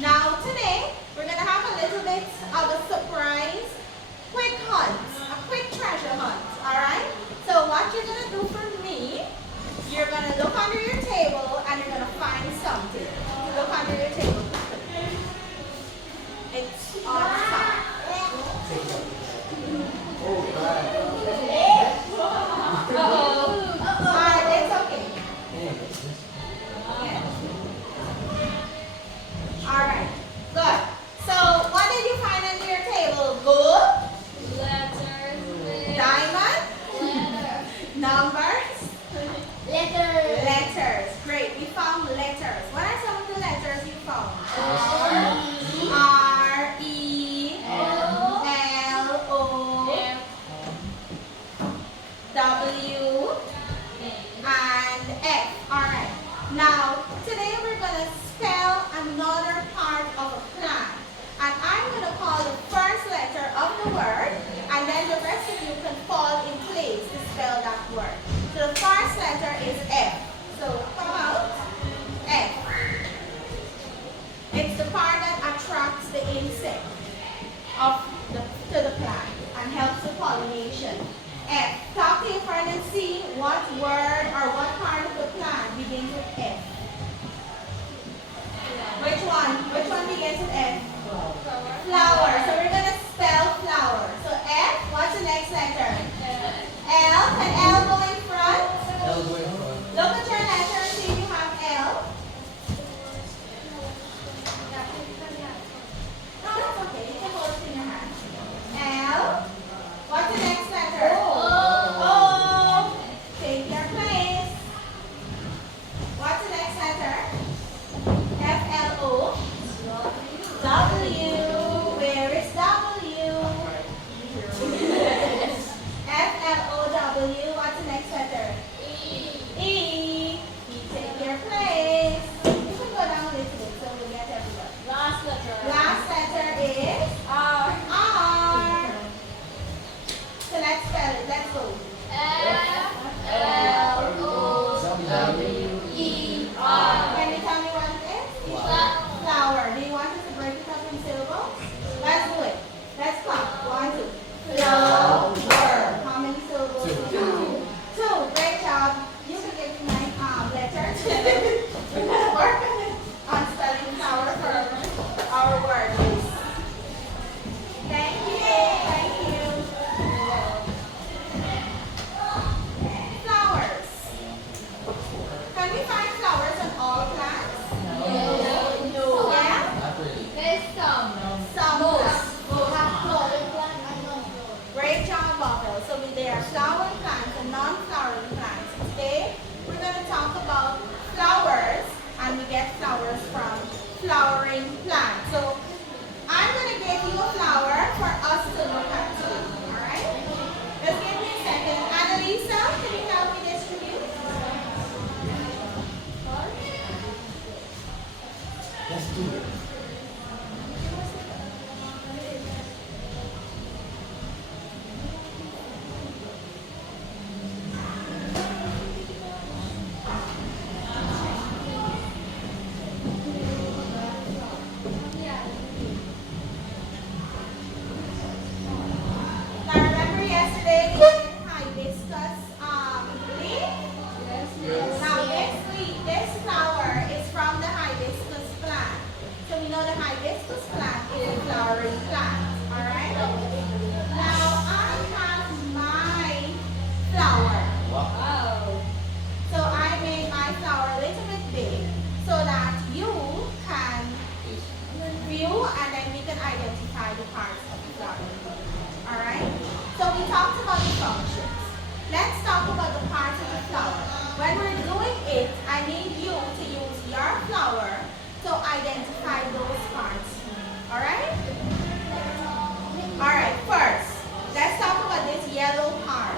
Now today, we're going to have a little bit of a surprise quick hunt, a quick treasure hunt, alright? So what you're going to do for me, you're going to look under your table and you're going to find something. Look under your table. It's on top. It's okay. Yeah. Alright, good. So what did you find under your table? Gold? Letters. Diamond? Letters. Numbers? Letters. Letters. Great, we found letters. What are some of the letters you found? R, E, L, O, W, and F. Alright. Now, today we're going to spell another part of a plant. And I'm going to call the first letter of the word, and then the rest of you can fall in place to spell that word. So the first letter is F. So come out. F. It's the part that attracts the insect to the plant and helps the pollination. F. Talk to your friend and see what word or what part of the plant begins with F. Which one? Which one begins with F? Flower. So we're going to spell flower. So F, what's the next letter? L. Can L go in front? Look at your letter and see if you have L. No, that's okay. You can hold it in your hand. L. What's the next letter? O. Take your place. What's the next letter? F-L-O. W. Where is W? F-L-O-W. What's the next letter? E. Take your place. You can go down a little bit so we'll get everyone. Last letter. Last letter is R. R. So let's spell it. Let's go. F-L-O-W-E-R. Can you tell me what it is? Flower. Do you want us to break it up in syllables? Let's do it. Let's count. 1, 2. Flower. How many syllables? Two. Great job. You can give me my letters. Work on spelling flower for our word. Thank you. Thank you. Flowers. Can we find flowers on all plants? Yeah? There's some. Some. Most. Great job, Bobble. So there are flowering plants and non-flowering plants. Today, we're going to talk about flowers, and we get flowers from flowering plants. So I'm going to give you a flower for us to look at today. Alright? Just give me a second. Annalisa, can you help me distribute? Let's do it. Now remember yesterday we did hibiscus leaf? Now this flower is from the hibiscus plant. So we know the hibiscus plant is a flowering plant. Alright? Now I have my flower. Wow. So I made my flower a little bit big so that you can view and then we can identify the parts of the flower. Alright? So we talked about the functions. Let's talk about the parts of the flower. When we're doing it, I need you to use your flower to identify those parts. Alright? Alright, first, let's talk about this yellow part.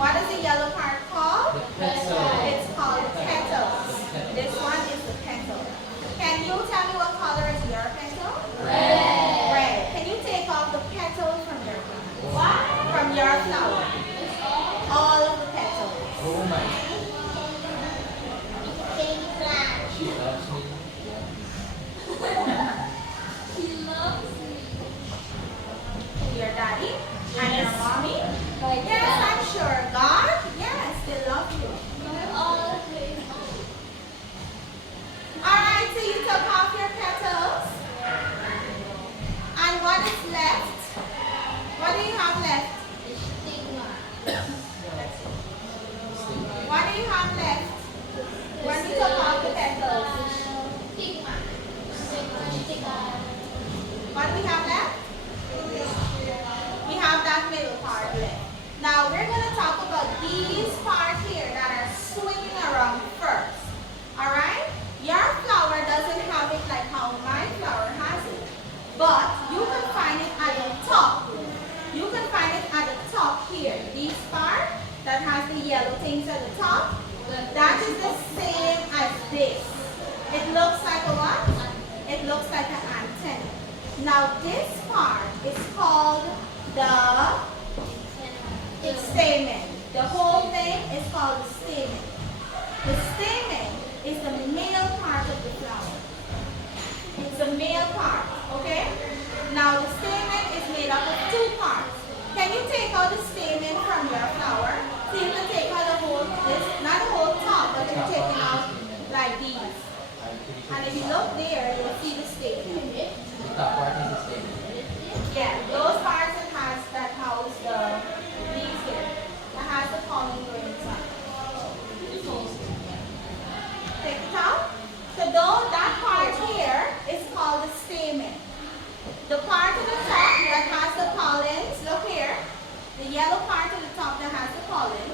What is the yellow part called? It's called petals. This one is the petal. Can you tell me what color is your petal? Red. Can you take off the petals from your flower? From your flower? All we have left? When we took off the petals, Stigma. Stigma. what do we have left? We have that middle part left. Now we're going to talk about these parts here that are swinging around first. Alright? Your flower doesn't have it like how my flower has it. But you can find it at the top. You can find it at the top here. This part that has the yellow things at the top, that is the same as this. It looks like a what? It looks like an antenna. Now this part is called the stamen. The whole thing is called the stamen. The stamen is the male part of the flower. It's the male part, okay? Now the stamen is made up of two parts. Can you take out the stamen from your flower? So you can take out the whole, not the whole top, but you're taking out like these. And if you look there, you'll see the stamen. The top part is the same. Yeah, those parts that house the leaves here. That has the pollen going inside. Take it out. So that part here is called the stamen. The part at the top that has the pollens, look here. The yellow part at the top that has the pollen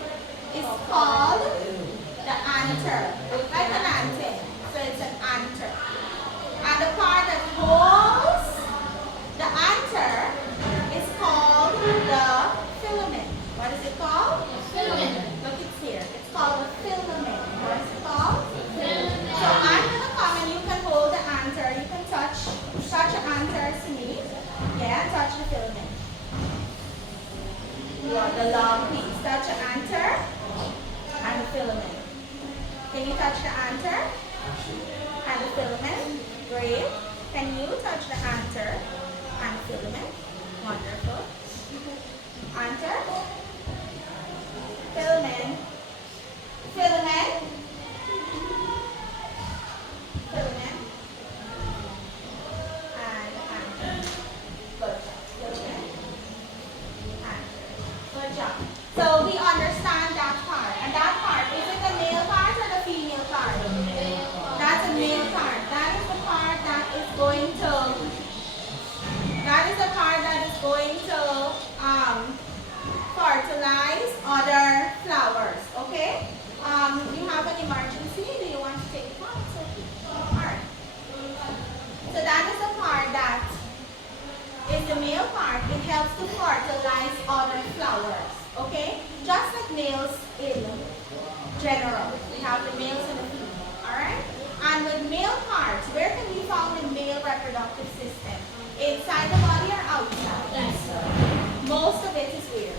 is called the anther. Like an anther. So it's an anther. And the part that holds the anther is called the filament. What is it called? Filament. Look, it's here. It's called the filament. What is it called? Filament. So I'm going to come and you can hold the anther. You can touch your anther to me. Yeah, touch the filament. Yeah, the long piece. Touch the anther and the filament. Can you touch the anther and the filament? Great. Can you touch the anther and filament? Wonderful. Anther, filament, filament, filament, and anther. Good. Filament, anther. Good job. So we understand that part. And that part, is it the male part or the female part? That's a male part. That is the part that is going to fertilize other flowers. Okay? You have an emergency? Do you want to take it out? Alright. So that is the part that is the male part. It helps to fertilize other flowers. Okay? Just like males in general. We have the males and the females. Alright? And with male parts, where can be found in male reproductive system? Inside the body or outside? Most of it is where?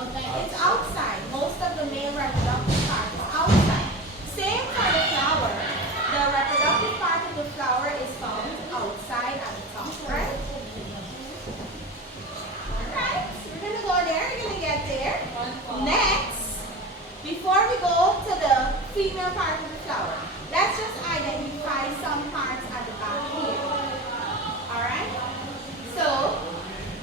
It's outside. Most of the male reproductive part is outside. Same for the flower. The reproductive part of the flower is found outside at the top, right? Alright, so we're going to go there. We're going to get there. Next, before we go to the female part of the flower, let's just identify some parts at the back here. Alright? So,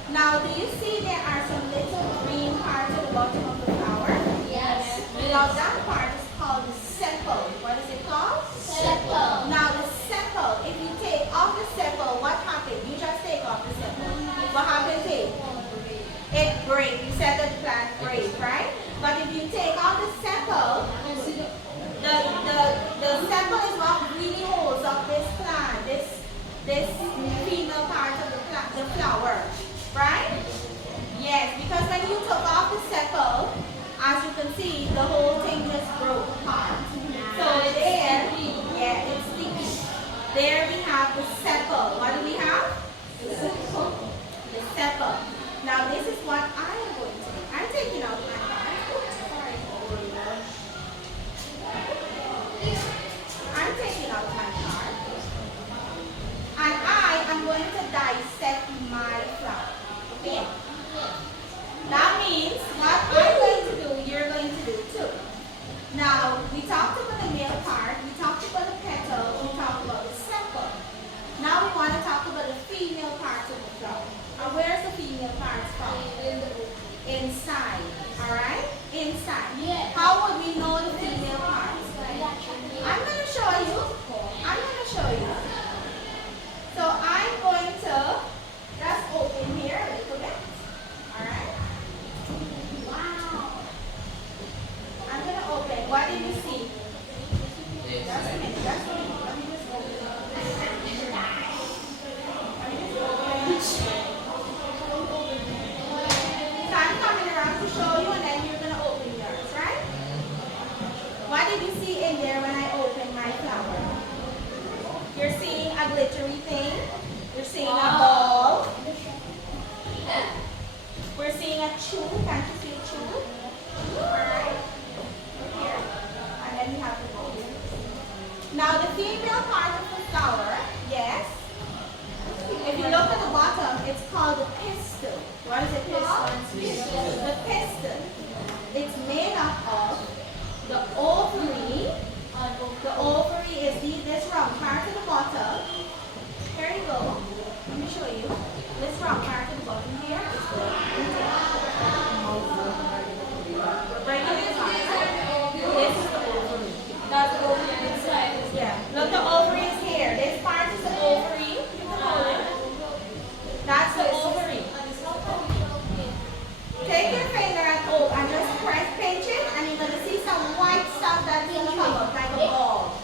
now do you see there are some little green parts at the bottom of the flower? Yes. Now that part is called the sepal. What is it called? Sepal. Now the sepal, if you take off the sepal, what happens? You just take off the sepal. What happens here? It breaks. You said that the plant breaks, right? But if you take off the sepal, the sepal is what really holds up this plant, this female part of the plant, the flower, right? Yes, because when you took off the sepal, as you can see, the whole thing just broke apart. So there, yeah, it's sticky. There we have the sepal. What do we have? The sepal. The sepal. Now this is what I am going to do. I'm taking out my card. Sorry. I'm taking out my card. And I am going to dissect my flower. Okay? That means what I'm going to do, you're going to do too. Now, we talked about the male part, we talked about the petal, we talked about the sepal. Now we want to talk about the female part of the flower. And where's the female part from? Inside. Alright? Inside. Yeah. How would we know the female part? I'm going to show you. I'm going to show you. So I'm going to just open here a little bit. Alright? Wow. I'm going to open. What did you see? This Just a side. minute. Just a minute. Let me just open. Let me just open. So I'm coming around to show you and then you're going to open yours, right? What did you see in there when I opened my flower? You're seeing a glittery thing. You're seeing a ball. We're seeing a tube. Can't you see a tube? Alright. Here. And then we have the ball. Now the female part of the flower, yes. If you look at the bottom, it's called the pistil. What is it called? The pistil. It's made up of the ovary. The ovary is this round part at the bottom. Here you go. Let me show you. This round part at the bottom here is the break it apart. This is the ovary. That's the ovary inside. Yeah. Look, the ovary is here. This part is the ovary. You can hold it. That's the ovary. Take your finger and just press pinch it, and you're gonna see some white stuff that's gonna come up like a ball.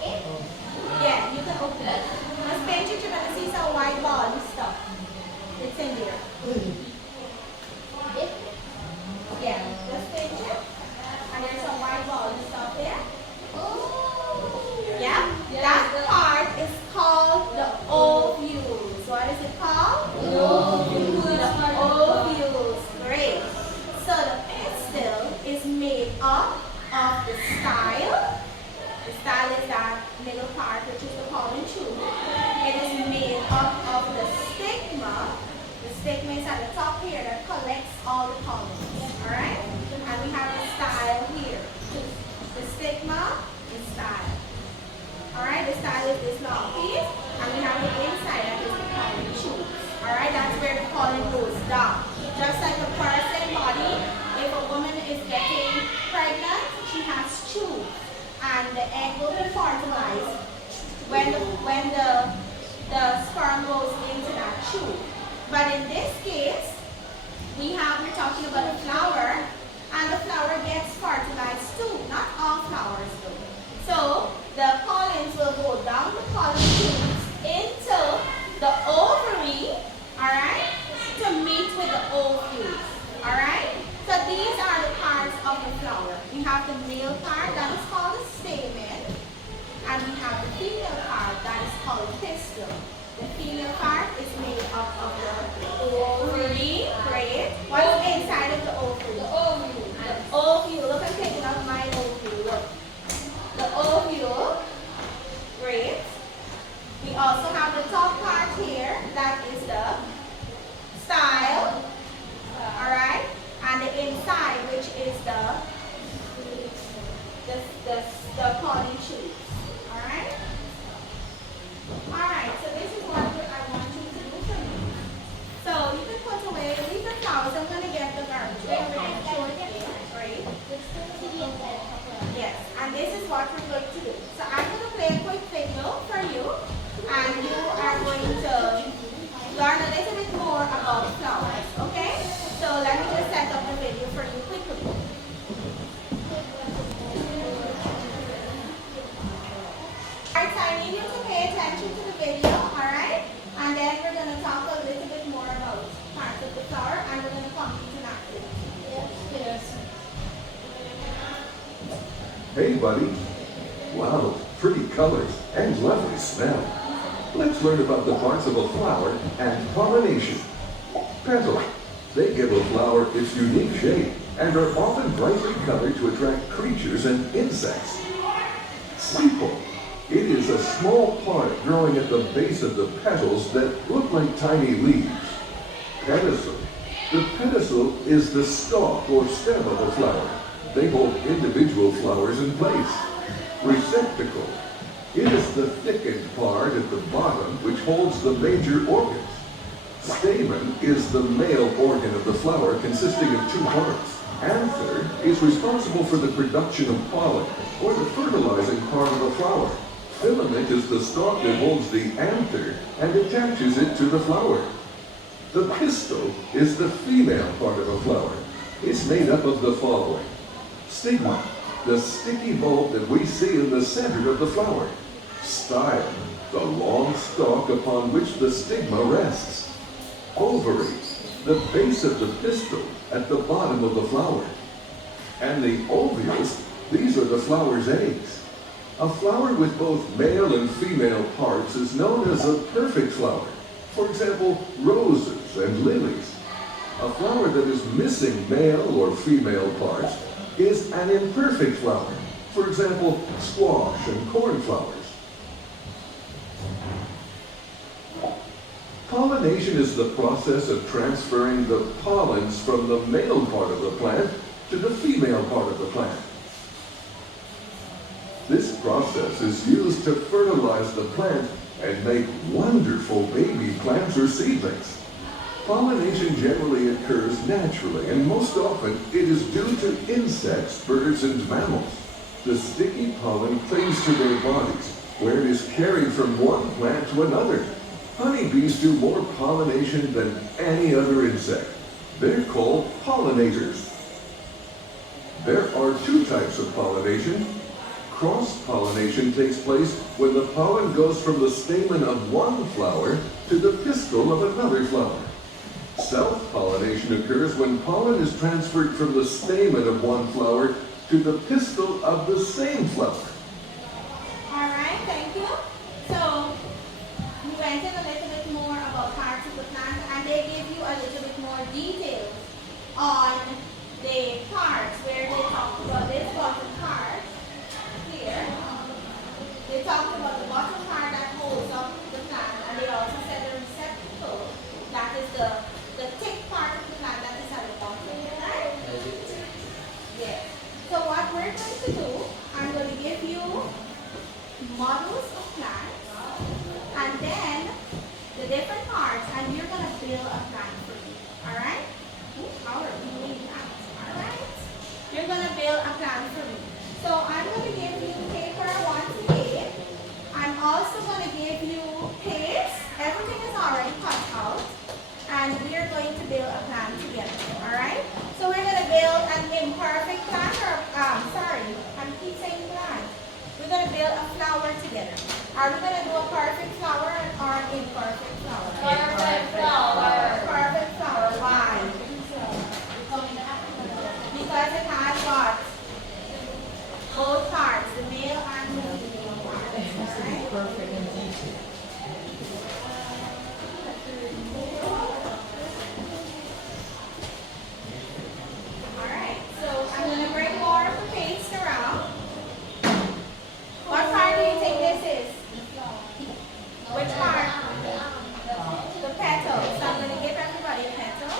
Yeah, you can open it. Just pinch it, you're gonna see some white ball and stuff. It's in there. Yeah, just pinch it, and there's some white ball and stuff there. Yeah, that part is called the ovules. What is it called? The ovules. Great. So the pistil is made up of the style. The style is that middle part, which is the pollen tube. It is made up of the stigma. The stigma is at the top here that collects all the pollen. Alright? And we have the style here. The stigma is style. Alright, the style is this long piece. And we have the inside that is the pollen tube. Alright, that's where the pollen goes down. Just like a person body, if a woman is getting pregnant, she has tubes. And the egg will be fertilized when the sperm goes into that tube. But in this case, we're talking about a flower, and the flower gets fertilized too. Not all flowers do. So the pollens will go down the pollen tubes into the ovary, alright, to meet with the ovules. Alright? So these are the parts of the flower. We have the male part that is called the stamen, and we have the female part that is called the pistil. The female part is made up of the ovary. Great. What's inside of the ovary? The ovule. The ovule. Look, I'm taking out my ovule. Look. The ovule. Great. We also have the top part here. That is the style. Alright? And the inside, which is the pollen tubes. Alright? Alright, so this is what I want you to do for me. So you can put away, leave the flowers. I'm going to get the garbage. We're going to show it here. Great. Yes, and this is what we're going to do. So I'm going to play a quick video for you, and you are going to learn a little bit more about flowers, okay? So let me just set up the video for you quickly. Alright, so I need you to pay attention to the video, alright? And then we're going to talk a little bit more about parts of the flower, and we're going to complete an activity. Yes. Hey, buddy. Wow, pretty colors and lovely smell. Let's learn about the parts of a flower and pollination. Petals. They give a flower its unique shape and are often brightly colored to attract creatures and insects. Sepal. It is a small part growing at the base of the petals that look like tiny leaves. Pedicel. The pedicel is the stalk or stem of a flower. They hold individual flowers in place. Receptacle. It is the thickened part at the bottom which holds the major organs. Stamen is the male organ of the flower consisting of two parts. Anther is responsible for the production of pollen, or the fertilizing part of a flower. Filament is the stalk that holds the anther and attaches it to the flower. The pistil is the female part of a flower. It's made up of the following: stigma, the sticky bulb that we see in the center of the flower; style, the long stalk upon which the stigma rests; ovary, the base of the pistil at the bottom of the flower; and the ovules, these are the flower's eggs. A flower with both male and female parts is known as a perfect flower. For example, roses and lilies. A flower that is missing male or female parts is an imperfect flower. For example, squash and cornflowers. Pollination is the process of transferring the pollens from the male part of the plant to the female part of the plant. This process is used to fertilize the plant and make wonderful baby plants or seedlings. Pollination generally occurs naturally, and most often it is due to insects, birds, and mammals. The sticky pollen clings to their bodies, where it is carried from one plant to another. Honeybees do more pollination than any other insect. They're called pollinators. There are two types of pollination. Cross-pollination takes place when the pollen goes from the stamen of one flower to the pistil of another flower. Self-pollination occurs when pollen is transferred from the stamen of one flower to the pistil of the same flower. All right, thank you. So we went in a little bit more about parts of the plant, and they give you a little bit more details on the parts where they talked about this bottom part here. They talked about the bottom part that holds up the plant, and they also said the receptacle, that is the thick part of the plant that is at the bottom, right? Yes. So what we're going to do, I'm going to give you models of plants, and then the different parts, and you're going to build a plant for me. Alright? How are we doing that? Alright? You're going to build a plant for me. So I'm going to give you paper 1-8. I'm also going to give you paste. Everything is already cut out. And we are going to build a plant together. Alright? So we're going to build an imperfect plant, or, I keep saying plant. We're going to build a flower together. Are we going to do a perfect flower or an imperfect flower? Perfect flower. Perfect flower. Why? Because it has what? Both parts, the male and the female parts. Alright? Perfect and detailed. Alright, so I'm going to bring more of the paste around. What part do you think this is? Which part? The petal. So I'm going to give everybody a petal.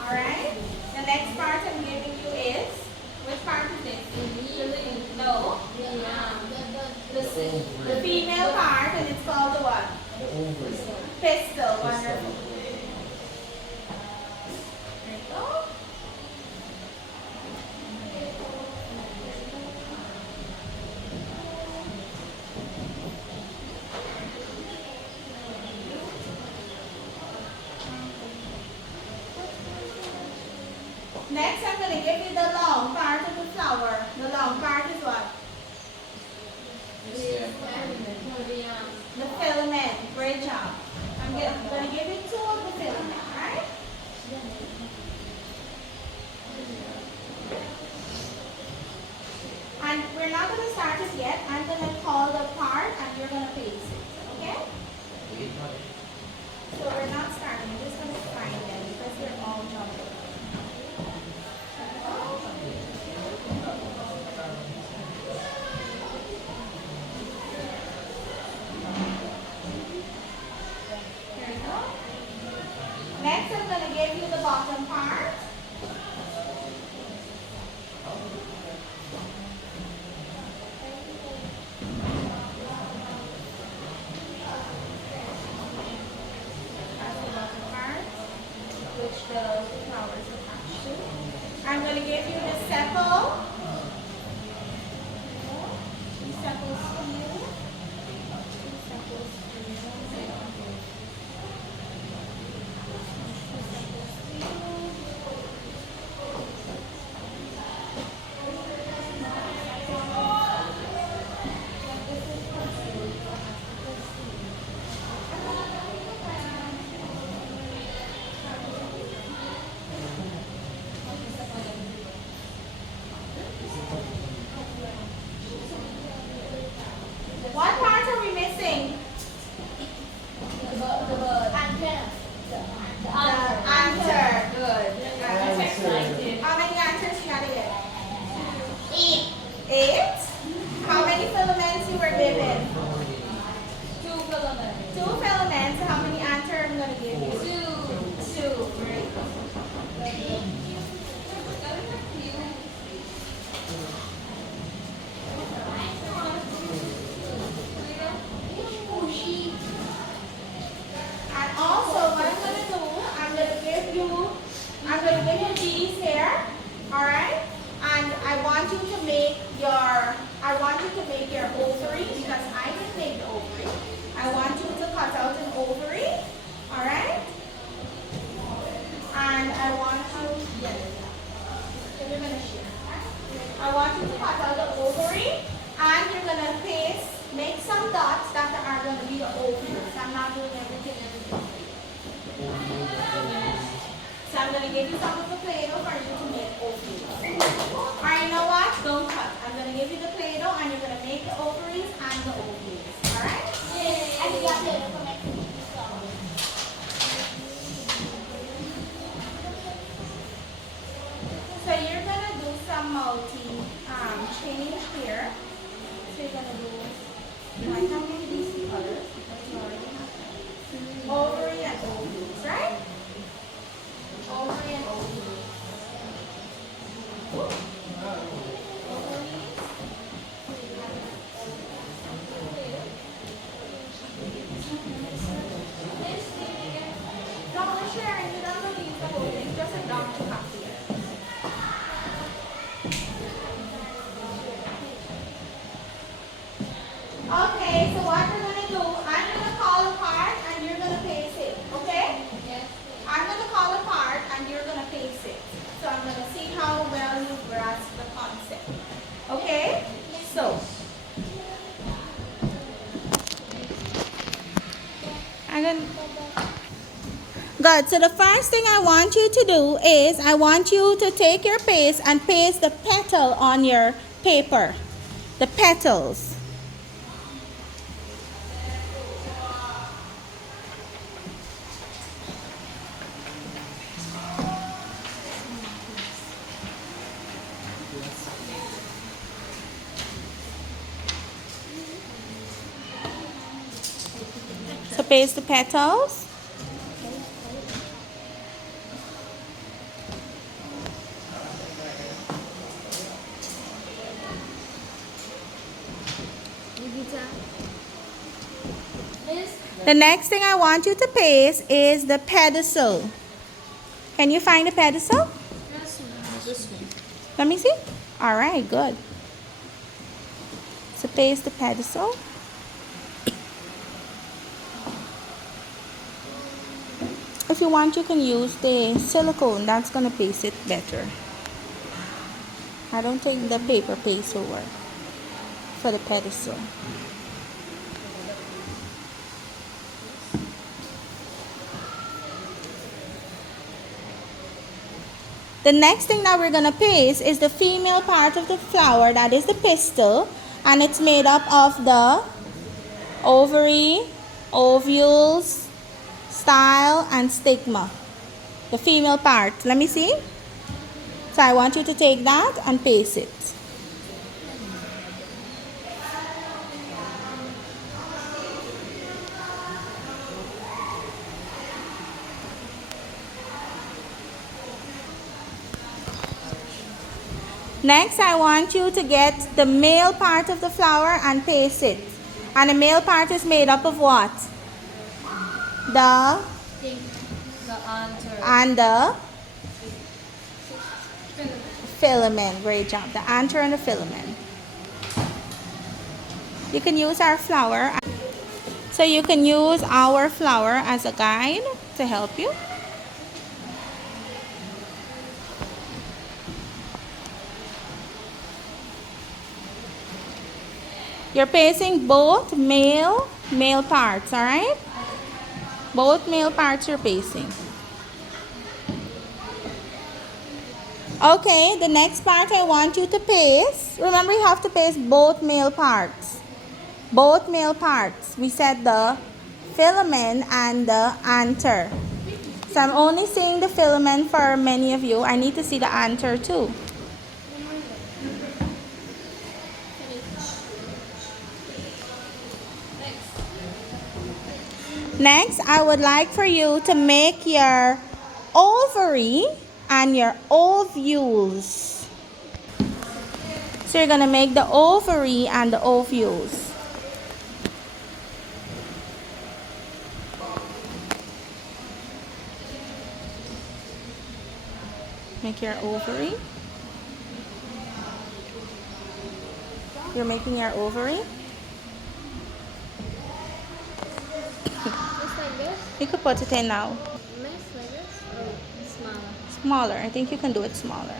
Alright, the next part I'm giving you is, which part is this? No. The female part, and it's called the what? The ovary. Pistil. Wonderful. There you go. Next, I'm going to give you the long part of the flower. The long part is what? The filament. Great job. I'm going to give you 2 of the filament, alright? And we're not going to start it yet. I'm going to call the part and you're going to paste it, okay? So we're not starting. We're just going to find them because they're all jumbled. There you go. Next, I'm going to give you the bottom part. the flowers attached to. I'm going to give you the sepal. Sepal steel. Sepal steel. What part are we missing? The antenna. The answer. Good. Excited. How many answers you gotta get? 8. 8. How many filaments you were given? 2 filaments. 2 filaments. How many answers I'm gonna give you? 2. 2. Right? And also, what I'm gonna do, I'm gonna give you these here, all right? And I want you to make your ovary because I can make the ovary. I want you to cut out an ovary, all right? And I want you, so you're gonna share. I want you to cut out the ovary, and you're gonna make some dots that are gonna be the ovaries. I'm not doing everything. So I'm gonna give you some of the Play-Doh for you to make ovaries. Alright, you know what? Don't cut. I'm gonna give you the Play-Doh and you're gonna make the ovaries and the ovaries. Alright? And you got it for next week. So you're gonna do some change here. So you're gonna do like how many of these colors? Because you already have ovary and ovaries, right? Ovary and ovaries. No, we're sharing. You don't need the whole thing. Just a dump to copy it. Okay, so what we're going to do, I'm going to call a part and you're going to paste it, okay? Yes. I'm going to call a part and you're going to paste it. So I'm going to see how well you grasp the concept. Okay? So, good. So the first thing I want you to do is I want you to take your paste and paste the petal on your paper. The petals. So paste the petals. The next thing I want you to paste is the pedicel. Can you find the pedicel? This one. Let me see. All right, good. So paste the pedicel. If you want, you can use the silicone. That's going to paste it better. I don't think the paper paste will work for the pedicel. The next thing that we're going to paste is the female part of the flower, that is the pistil, and it's made up of the ovary, ovules, style, and stigma. The female part. Let me see. So I want you to take that and paste it. Next, I want you to get the male part of the flower and paste it. And the male part is made up of what? The The anther. and the filament. Great job. The anther and the filament. You can use our flower. So you can use our flower as a guide to help you. You're pasting both male parts, all right? Both male parts you're pasting. Okay, the next part I want you to paste. Remember, you have to paste both male parts. Both male parts. We said the filament and the anther. So I'm only seeing the filament for many of you. I need to see the anther too. Next, I would like for you to make your ovary and your ovules. So you're going to make the ovary and the ovules. Make your ovary. You're making your ovary. Just like this? You could put it in now. Miss like this? Or smaller? Smaller. I think you can do it smaller.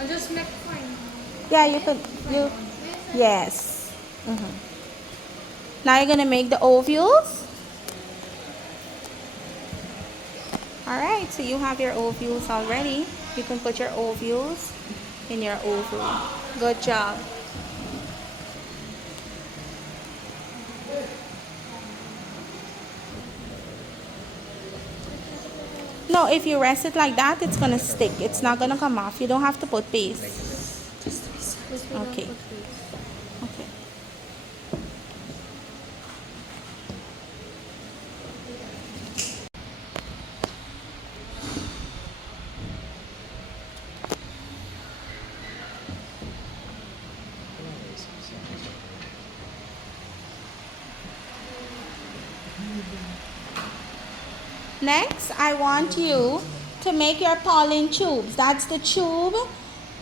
I'll just make fine. Yeah, you could. Yes. Now you're gonna make the ovules. All right. So you have your ovules already. You can put your ovules in your ovary. Good job. No, if you rest it like that, it's gonna stick. It's not gonna come off. You don't have to put paste. Okay. Okay. Next, I want you to make your pollen tubes. That's the tube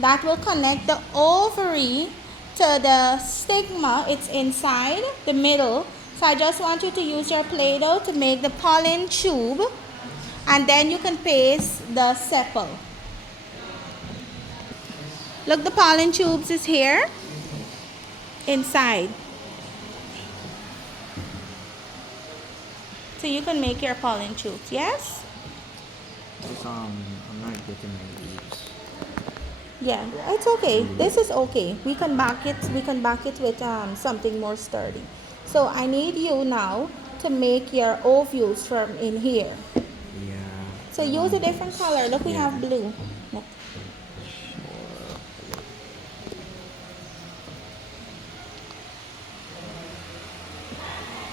that will connect the ovary to the stigma. It's inside the middle. So I just want you to use your Play-Doh to make the pollen tube, and then you can paste the sepal. Look, the pollen tubes is here inside. So you can make your pollen tubes, yes? Just, I'm not getting my leaves. Yeah, it's okay. This is okay. We can back it with something more sturdy. So I need you now to make your ovules from in here. Yeah. So use a different color. Look, we have blue. No.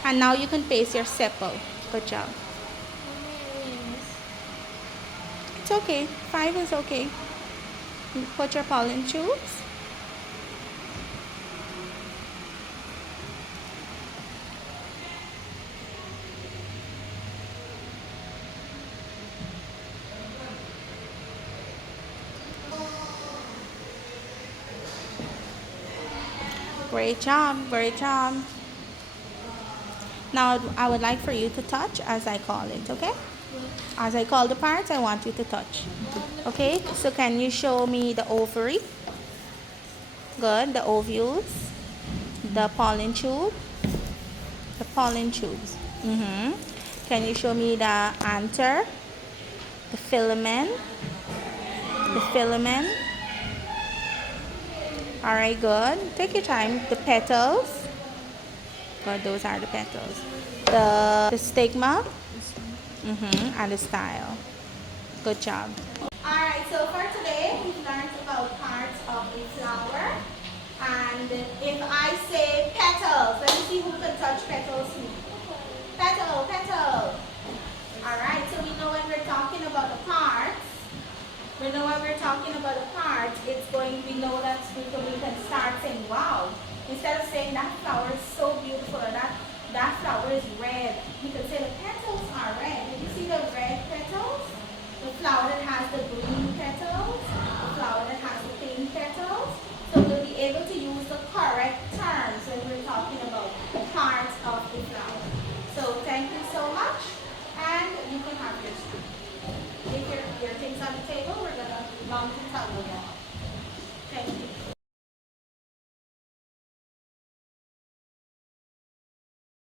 And now you can paste your sepal. Good job. It's okay. 5 is okay. You put your pollen tubes. Great job. Great job. Now I would like for you to touch as I call it, okay? As I call the parts, I want you to touch. Okay, so can you show me the ovary? Good, the ovules, the pollen tube, the pollen tubes. Can you show me the anther, the filament, the filament? All right, good. Take your time. The petals. Good, those are the petals. The stigma. And the style. Good job. Alright, so for today, we've learned about parts of a flower. And if I say petals, let me see who can touch petals here. Petal, petal. Alright, so we know when we're talking about the parts, we know when we're talking talking about a part, we know that we can start saying, wow. Instead of saying that flower is so beautiful or that flower is red, we could say the petals are red. Did you see the red petals? The flower that has the green petals, the flower that has the pink petals. So we'll be able to use the correct terms when we're talking about parts of the flower. So thank you so much, and you can have your things on the table. We're going to long to tell you now.